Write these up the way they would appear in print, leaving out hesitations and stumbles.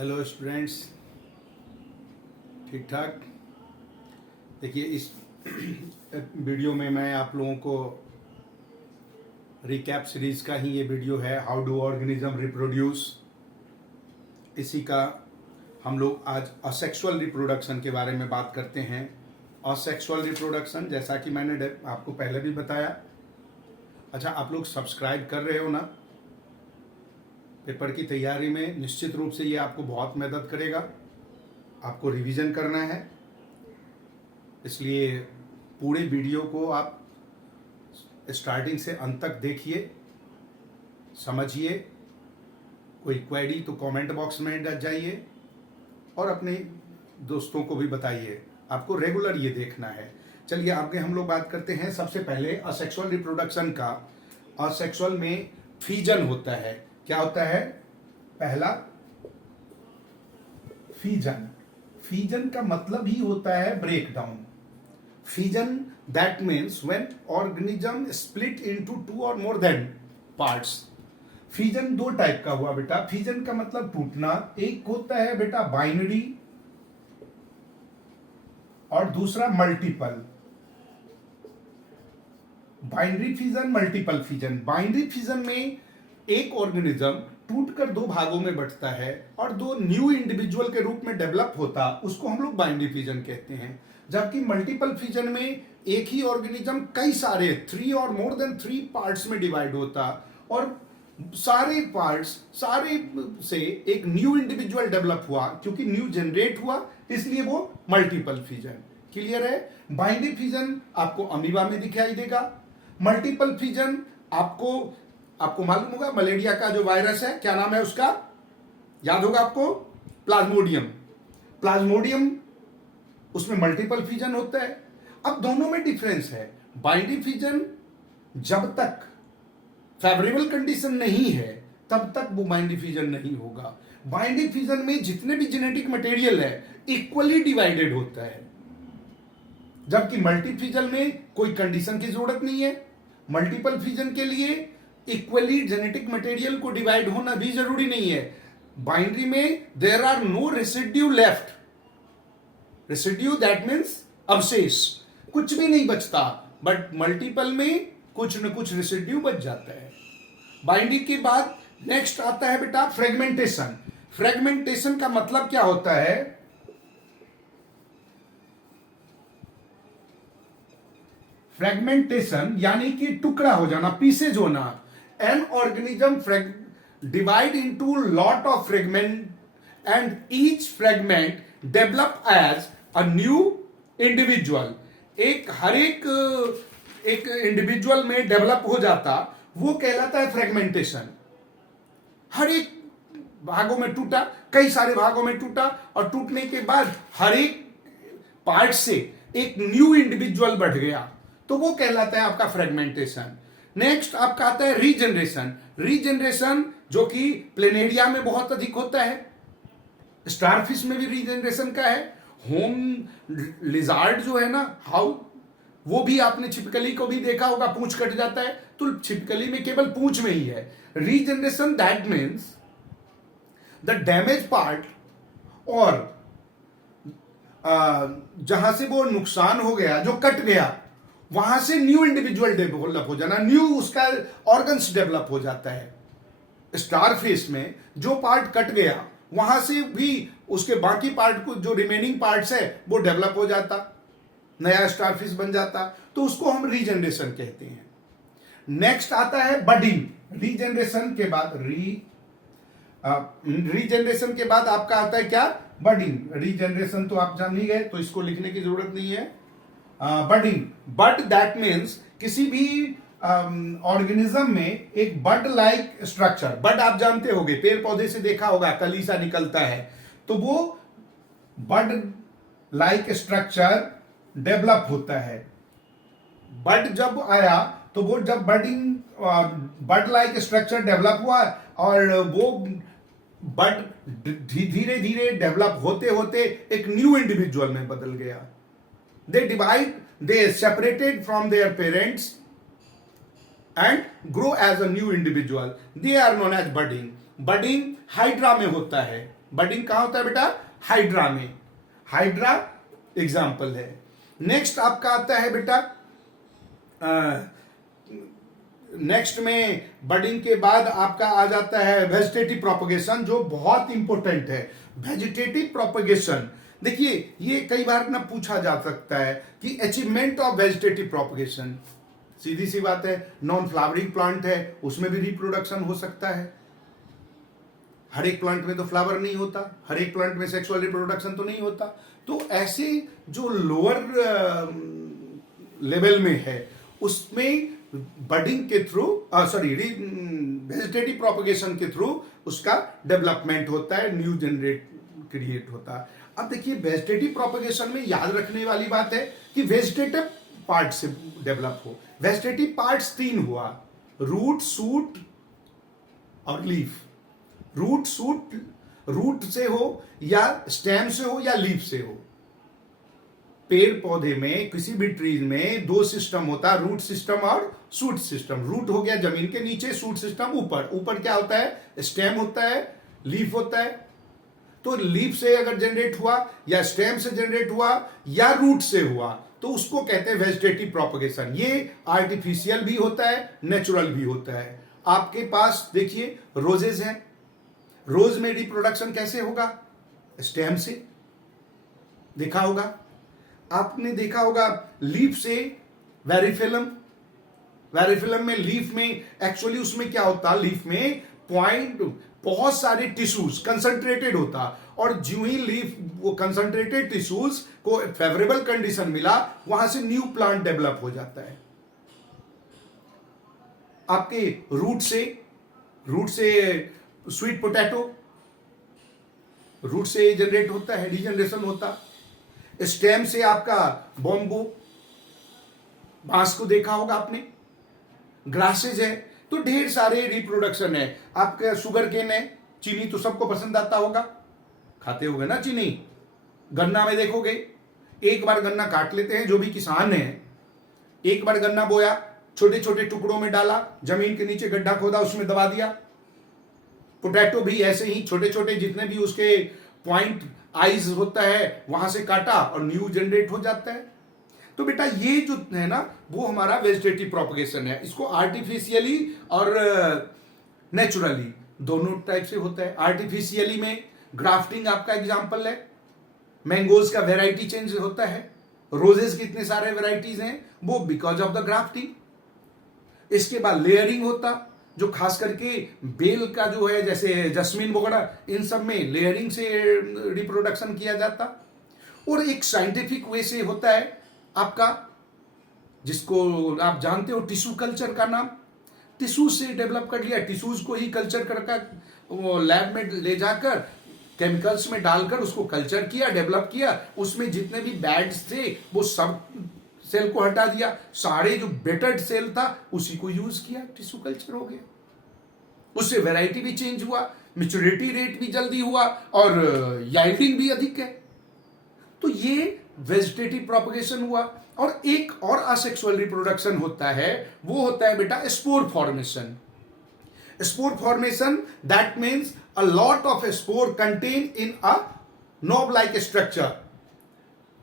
Hello students, ठीक ठाक। देखिए, इस वीडियो में मैं आप लोगों को रिकैप सीरीज का ही ये वीडियो है, हाउ डू ऑर्गेनिज्म रिप्रोड्यूस। इसी का हम लोग आज असेक्सुअल रिप्रोडक्शन के बारे में बात करते हैं। असेक्सुअल रिप्रोडक्शन, जैसा कि मैंने आपको पहले भी बताया। अच्छा, आप लोग सब्सक्राइब कर रहे हो ना? पेपर की तैयारी में निश्चित रूप से ये आपको बहुत मदद करेगा। आपको रिवीजन करना है, इसलिए पूरे वीडियो को आप स्टार्टिंग से अंत तक देखिए, समझिए। कोई क्वेरी तो कमेंट बॉक्स में जाइए और अपने दोस्तों को भी बताइए। आपको रेगुलर ये देखना है। चलिए आगे हम लोग बात करते हैं। सबसे पहले असेक्सुअल रिप्रोडक्शन का। असेक्सुअल में फीजन होता है। क्या होता है? पहला, फीजन। फीजन का मतलब ही होता है break down. Fission that means when organism split into two और मोर देन पार्ट्स। फीजन दो टाइप का हुआ बेटा। फीजन का मतलब टूटना। एक होता है बेटा बाइनरी और दूसरा multiple. Binary fission, multiple fission. Binary fission में एक ऑर्गेनिज्म टूटकर दो भागों में बंटता है और दो न्यू इंडिविजुअल के रूप में डेवलप होता, उसको हम लोग बाइनरी फीजन कहते हैं। जबकि मल्टीपल फीजन में एक ही ऑर्गेनिज्म कई सारे 3 और मोर देन 3 पार्ट्स में डिवाइड होता और सारे पार्ट्स, सारे से एक न्यू इंडिविजुअल डेवलप हुआ। क्योंकि न्यू जनरेट हुआ, इसलिए वो मल्टीपल फीजन। क्लियर है? बाइनरी फीजन आपको अमीबा में दिखाई देगा। मल्टीपल फीजन आपको मालूम होगा, मलेरिया का जो वायरस है, क्या नाम है उसका? याद होगा आपको? प्लाज्मोडियम। प्लाज्मोडियम, उसमें मल्टीपल फीजन होता है। अब दोनों में डिफरेंस है। बाइनरी फीजन जब तक फेवरेबल कंडीशन नहीं है तब तक वो बाइनरी फीजन नहीं होगा। बाइनरी फीजन में जितने भी जेनेटिक मटेरियल है इक्वली डिवाइडेड होता है, जबकि मल्टी फीजन में कोई कंडीशन की जरूरत नहीं है। मल्टीपल फीजन के लिए इक्वली जेनेटिक मटेरियल को डिवाइड होना भी जरूरी नहीं है। बाइनरी में there are no residue left. Residue that means अवशेष, कुछ भी नहीं बचता। बट मल्टीपल में कुछ न कुछ रेसिड्यू बच जाता है। बाइनरी के बाद नेक्स्ट आता है बेटा फ्रेगमेंटेशन। फ्रेगमेंटेशन का मतलब क्या होता है? फ्रेगमेंटेशन यानी कि टुकड़ा हो जाना, पीसेज होना। An organism divide into lot of fragment and each fragment develop as a new individual. हर एक इंडिविजुअल में डेवलप हो जाता, वो कहलाता है फ्रेगमेंटेशन। हर एक भागों में टूटा, कई सारे भागों में टूटा और टूटने के बाद हर एक पार्ट से एक न्यू इंडिविजुअल बढ़ गया, तो वो कहलाता है आपका फ्रेगमेंटेशन। नेक्स्ट आपका आता है रीजनरेशन। रीजनरेशन जो कि प्लेनेरिया में बहुत अधिक होता है, स्टारफिश में भी रीजनरेशन का है। होम लिजार्ड जो है ना, वो भी आपने छिपकली को भी देखा होगा, पूंछ कट जाता है, तो छिपकली में केवल पूंछ में ही है। Regeneration that means the damage part, और जहां से वो नुकसान हो गया, जो कट गया, वहां से न्यू इंडिविजुअल डेवलप हो जाना, न्यू उसका ऑर्गन्स डेवलप हो जाता है। स्टारफिश में जो पार्ट कट गया, वहां से भी उसके बाकी पार्ट को, जो रिमेनिंग पार्ट्स है, वो डेवलप हो जाता, नया स्टारफिश बन जाता, तो उसको हम रीजनरेशन कहते हैं। नेक्स्ट आता है बडिंग। रीजनरेशन के बाद रीजनरेशन के बाद आपका आता है क्या? बडिंग। रीजनरेशन तो आप जान ही गए, तो इसको लिखने की जरूरत नहीं है। बडिंग, बड दैट मीन्स किसी भी ऑर्गेनिज्म में एक बड लाइक स्ट्रक्चर। बड आप जानते होंगे, पेड़ पौधे से देखा होगा, कली सा निकलता है, तो वो बड लाइक स्ट्रक्चर डेवलप होता है। बड जब आया, तो वो जब बड लाइक स्ट्रक्चर डेवलप हुआ और वो बड धीरे धीरे डेवलप होते होते एक न्यू इंडिविजुअल में बदल गया। they separated from their parents and grow as a new individual. They are known as budding. Budding hydra में होता है, बडिंग कहां होता है बेटा? हाइड्रा में। हाइड्रा एग्जाम्पल है। नेक्स्ट आपका आता है बेटा, नेक्स्ट में बडिंग के बाद आपका आ जाता है वेजिटेटिव प्रोपगेशन, जो बहुत इंपॉर्टेंट है। वेजिटेटिव प्रोपगेशन, देखिए ये कई बार ना पूछा जा सकता है कि अचीवमेंट ऑफ वेजिटेटिव प्रोपगेशन, सीधी सी बात है, नॉन फ्लावरिंग प्लांट है, उसमें भी रिप्रोडक्शन हो सकता है। हर एक प्लांट में तो फ्लावर नहीं होता, हर एक प्लांट में सेक्सुअल रिप्रोडक्शन तो नहीं होता। तो ऐसे जो लोअर लेवल में है उसमें बडिंग के थ्रू, वेजिटेटिव प्रोपगेशन के थ्रू उसका डेवलपमेंट होता है, न्यू जनरेट क्रिएट होता है। अब देखिए वेजिटेटिव प्रोपगेशन में याद रखने वाली बात है कि वेजिटेटिव पार्ट से डेवलप हो। वेजिटेटिव पार्ट्स 3 हुआ, रूट, शूट और लीफ। रूट, शूट, रूट से हो या स्टेम से हो या लीफ से हो। पेड़ पौधे में, किसी भी ट्रीज में 2 सिस्टम होता है, रूट सिस्टम और शूट सिस्टम। रूट हो गया जमीन के नीचे, शूट सिस्टम ऊपर। ऊपर क्या होता है? स्टेम होता है, लीफ होता है। तो लीफ से अगर जनरेट हुआ या स्टेम से जनरेट हुआ या रूट से हुआ तो उसको कहते हैं वेजिटेटिव प्रोपगेशन। ये आर्टिफिशियल भी होता है, नेचुरल भी होता है। आपके पास देखिए रोजेज हैं, रोज में रिप्रोडक्शन कैसे होगा? स्टेम से, देखा होगा आपने, देखा होगा लीफ से वेरिफिलम। वेरिफिलम में, लीफ में एक्चुअली उसमें क्या होता है? लीफ में पॉइंट बहुत सारे टिश्यूज कंसंट्रेटेड होता, और जो ही लीफ वो कंसंट्रेटेड टिश्यूज को फेवरेबल कंडीशन मिला, वहां से न्यू प्लांट डेवलप हो जाता है। आपके रूट से स्वीट पोटैटो, रूट से जनरेट होता है, रीजनरेशन होता। स्टेम से आपका बॉम्बो, बांस को देखा होगा आपने, ग्रासेज है। तो ढेर सारे रिप्रोडक्शन है। आपका शुगर केन है, चीनी तो सबको पसंद आता होगा, खाते होगे ना चीनी। गन्ना में देखोगे, एक बार गन्ना काट लेते हैं जो भी किसान है, एक बार गन्ना बोया, छोटे छोटे टुकड़ों में डाला, जमीन के नीचे गड्ढा खोदा, उसमें दबा दिया। पोटैटो भी ऐसे ही छोटे छोटे जितने भी उसके पॉइंट आइज होता है वहां से काटा और न्यू जनरेट हो जाता है। तो बेटा ये जो है ना वो हमारा वेजिटेटिव प्रोपगेशन है। इसको आर्टिफिशियली और नेचुरली दोनों टाइप से होता है। आर्टिफिशियली में ग्राफ्टिंग आपका एग्जांपल है, मैंगोज का वैरायटी चेंज होता है, रोजेस के इतने सारे वैरायटीज हैं वो बिकॉज ऑफ द ग्राफ्टिंग। इसके बाद लेयरिंग होता, जो खास करके बेल का जो है, जैसे जस्मिन वगैरह, इन सब में लेयरिंग से रिप्रोडक्शन किया जाता। और एक साइंटिफिक वे से होता है आपका, जिसको आप जानते हो टिश्यू कल्चर का नाम। टिश्यू से डेवलप कर लिया, टिश्यूज को ही कल्चर करके लैब में ले जाकर केमिकल्स में डालकर उसको कल्चर किया, डेवलप किया। उसमें जितने भी बैड्स थे वो सब सेल को हटा दिया, सारे जो बेटर्ड सेल था उसी को यूज किया, टिश्यू कल्चर हो गया। उससे वैरायटी भी चेंज हुआ, मैच्योरिटी रेट भी जल्दी हुआ और याइल्डिंग भी अधिक है। तो ये वेजिटेटिव प्रोपगेशन हुआ। और एक और असेक्सुअल रिप्रोडक्शन होता है, वो होता है बेटा spore formation. Spore formation that means a lot of spore contain in a knob like structure.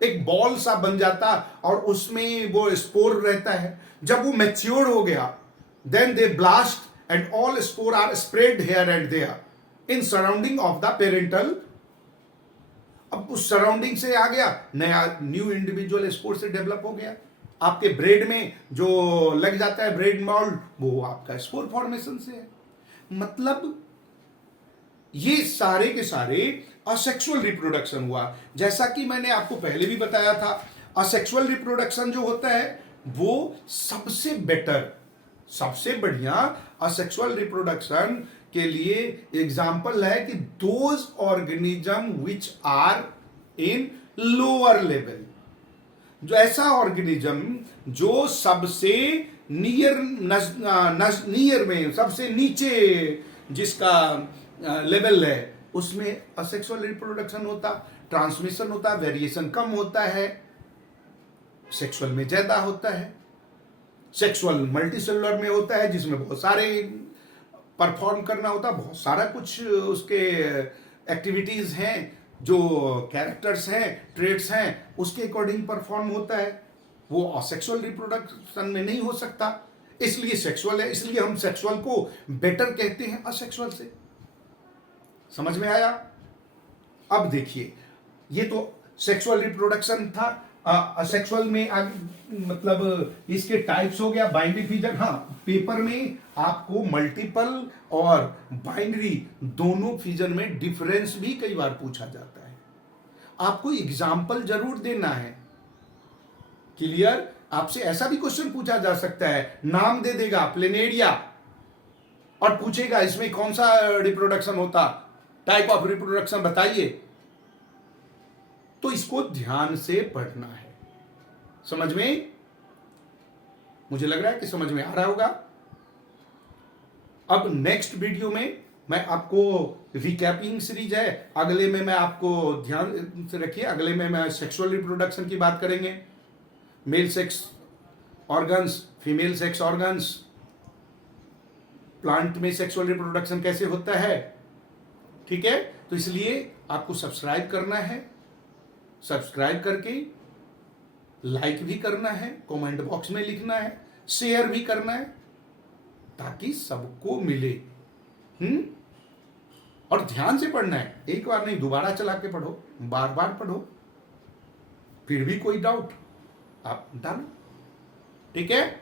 एक बॉल सा बन जाता और उसमें वो स्पोर रहता है। जब वो मैच्योर हो गया, then they blast and all spore are spread here and there in surrounding of the parental. अब उस सराउंडिंग से आ गया, नया न्यू इंडिविजुअल स्पोर से डेवलप हो गया। आपके ब्रेड में जो लग जाता है ब्रेड मोल्ड, वो आपका स्पोर फॉर्मेशन से है। मतलब ये सारे के सारे असेक्सुअल रिप्रोडक्शन हुआ। जैसा कि मैंने आपको पहले भी बताया था, असेक्सुअल रिप्रोडक्शन जो होता है वो सबसे बेटर, सबसे बढ़िया असेक्सुअल रिप्रोडक्शन के लिए एग्जाम्पल है कि those organism which are in lower level. जो ऐसा ऑर्गेनिज्म जो सबसे नियर में, सबसे नीचे जिसका लेवल है, उसमें असेक्सुअल रिप्रोडक्शन होता, ट्रांसमिशन होता, वेरिएशन कम होता है, सेक्सुअल में ज्यादा होता है। सेक्सुअल मल्टीसेलुलर में होता है जिसमें बहुत सारे परफॉर्म करना होता, बहुत सारा कुछ उसके एक्टिविटीज हैं, जो कैरेक्टर्स हैं, ट्रेड्स हैं, उसके अकॉर्डिंग परफॉर्म होता है। वो असेक्सुअल रिप्रोडक्शन में नहीं हो सकता, इसलिए सेक्सुअल है। इसलिए हम सेक्सुअल को बेटर कहते हैं असेक्सुअल से। समझ में आया? अब देखिए, ये तो सेक्सुअल रिप्रोडक्शन था। असेक्सुअल में मतलब इसके टाइप्स हो गया। बाइनरी फिजन, हाँ, पेपर में आपको मल्टीपल और बाइनरी दोनों फिजन में डिफरेंस भी कई बार पूछा जाता है। आपको एग्जाम्पल जरूर देना है। क्लियर? आपसे ऐसा भी क्वेश्चन पूछा जा सकता है, नाम दे देगा प्लेनेरिया और पूछेगा इसमें कौन सा रिप्रोडक्शन होता, टाइप ऑफ रिप्रोडक्शन बताइए। तो इसको ध्यान से पढ़ना है। समझ में? मुझे लग रहा है कि समझ में आ रहा होगा। अब नेक्स्ट वीडियो में मैं आपको रिकैपिंग सीरीज है, अगले में मैं आपको ध्यान से रखिए, अगले में मैं सेक्सुअल रिप्रोडक्शन की बात करेंगे। Male sex organs, female sex organs, plant में सेक्सुअल रिप्रोडक्शन कैसे होता है। ठीक है? तो इसलिए आपको सब्सक्राइब करना है, सब्सक्राइब करके लाइक भी करना है, कमेंट बॉक्स में लिखना है, शेयर भी करना है, ताकि सबको मिले। और ध्यान से पढ़ना है, एक बार नहीं, दोबारा चला के पढ़ो, बार बार पढ़ो। फिर भी कोई डाउट आप डालो। ठीक है?